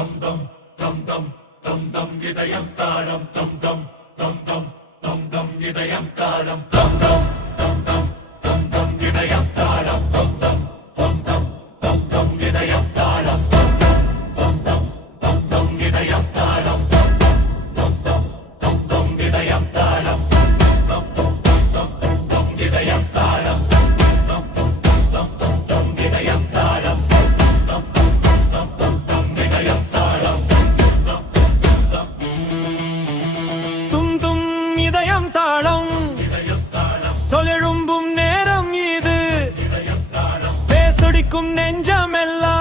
தம் தம் தம் தம் தம் தம் இதயம் தாளம் தம் தம் தம் தம் தம் தம் இதயம் தாளம் தம் தம் தம் தம் தம் தம் இதயம் தாளம் தம் தம் தம் தம் தம் தம் இதயம் தாளம் தம் தம் தம் தம் இதயம் தாளம் தம் தம் தம் தம் இதயம் தாளம் தம் தம் தம் இதயம் தாளம் தம் தம் இதயம் தாளம் இதயம் தாளம் சொல்லெழும்பும் நேரம் இது பேசொடிக்கும் நெஞ்சமெல்லாம்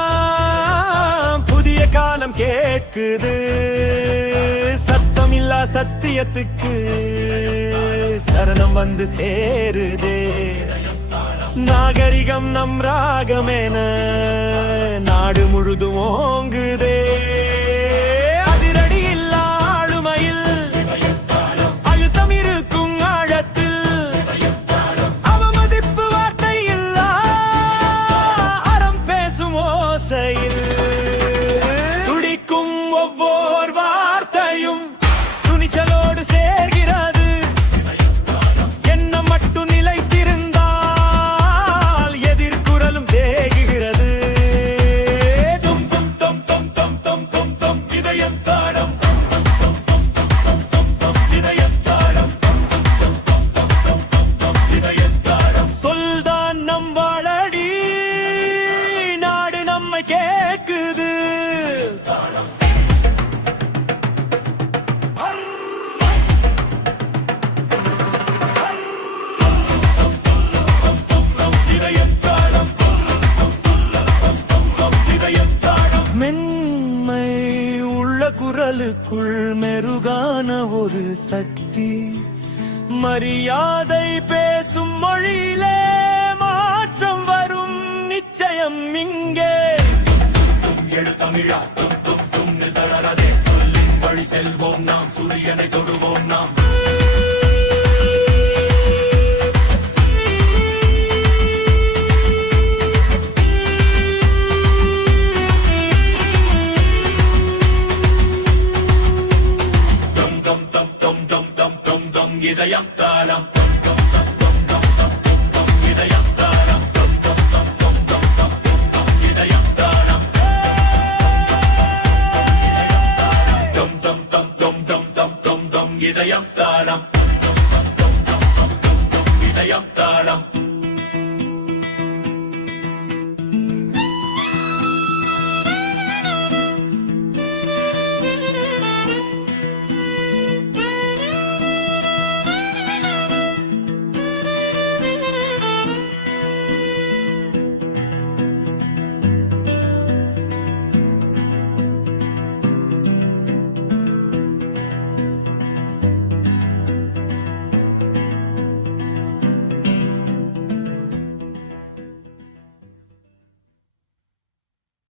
புதிய காலம் கேட்குது சத்தமில்லா சத்தியத்துக்கு சரணம் வந்து சேருதே நாகரிகம் நம் ராகமென நாடு முழுதும் ஓங்குதே துடிக்கும் ஒவ்வொரு வார்த்தையும் துணிச்சலோடு சேர்கிறது என்ன மட்டும் நிலைத்திருந்தால் எதிர்குரலும் தேகுகிறது தும் தும் தொம் தொம் தொம் தொம் தொம் தொம் இதயம் தாளம் இதயம் தாளம் இதயம் தாளம் சொல்தான் நம் வாழடி நாடு நம்மை கேக்குது மென்மை உள்ள குரலுக்குள் மெருகான ஒரு சக்தி மரியாதை பேசும் மொழியிலே மாற்றம் வரும் நிச்சயம் இங்கே எழு தமிழா தும் தும் தும் நிதழறதே சொல்லின் வழி செல்வோம் நாம் சூரியனை தொடுவோம் நாம் இதயம் தாளம் இதயம் தாளம் இதயம் தாளம் இதயம் தாளம் இதயம் தாளம்